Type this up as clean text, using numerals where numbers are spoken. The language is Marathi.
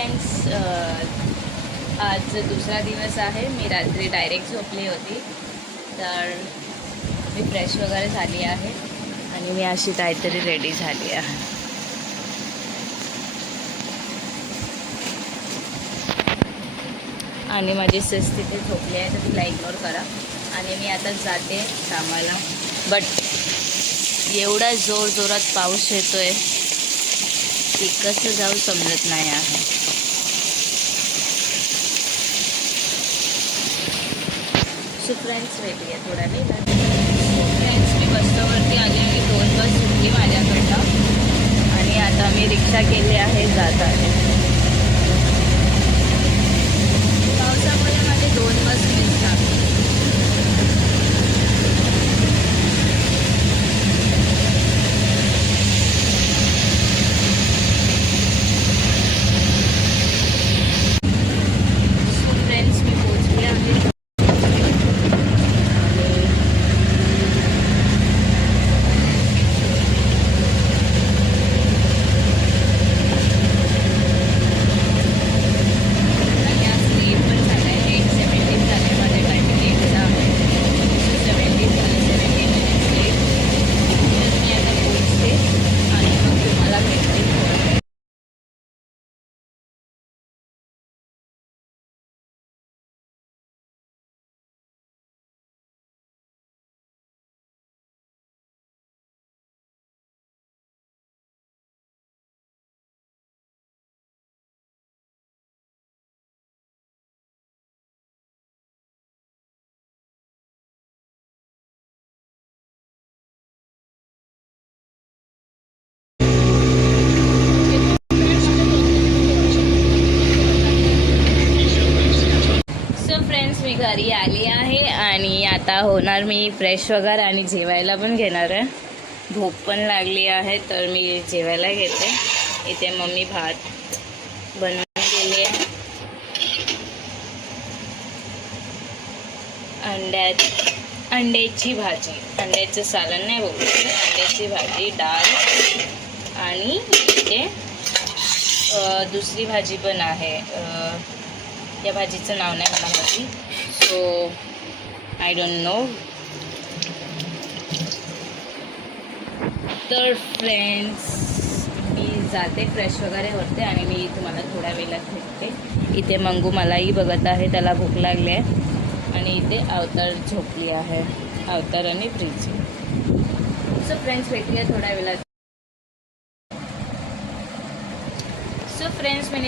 फ्रेंड्स, आज दुसरा दिवस आहे. मी रात्री डायरेक्ट झोपली होती, तर मी फ्रेश वगैरे झाली आहे आणि मी अशी काहीतरी रेडी झाली आहे. आणि माझी सिस तिथे झोपली आहे, तर तिला इग्नोर करा. आणि मी आता जाते कामाला. बट एवढा जोरात पाऊस येतोय की कसं जाऊ समजत नाही आहे. सो फ्रेंड्स, भेटूया थोड्या वेळात. फ्रेंड्स, मी बसवरती आली आणि 2 बस सुटली माझ्याकडनं आणि आता मी रिक्षा केली आहे, जात आहे. पावसामुळे माझे 2 बस मिस झाले. फ्रेंड्स, मी घरी आली आहे आणि आता होणार मी फ्रेश वगैरे आणि जेवायला पण घेणार आहे. भूक पण लागली आहे, तर मी जेवायला घेते. इथे मम्मी भात बनवून दिली आहे. अंड्याची भाजी, अंड्याचं सालन नाही बोलू, अंड्याची भाजी, डाळ आणि इथे दुसरी भाजी पण आहे. या भाजीचं नाव नाही मला माहिती, सो आय डोंट नो. तर फ्रेंड्स, मी जाते, फ्रेश वगैरे होते आणि मी तुम्हाला थोड्या वेळात भेटते. इथे मंगू मलाही बघत आहे, त्याला भूक लागली आहे. आणि इथे अवतार झोपली आहे, अवतार आणि प्रीती. सो फ्रेंड्स, भेटूया थोड्या वेळात. So friends,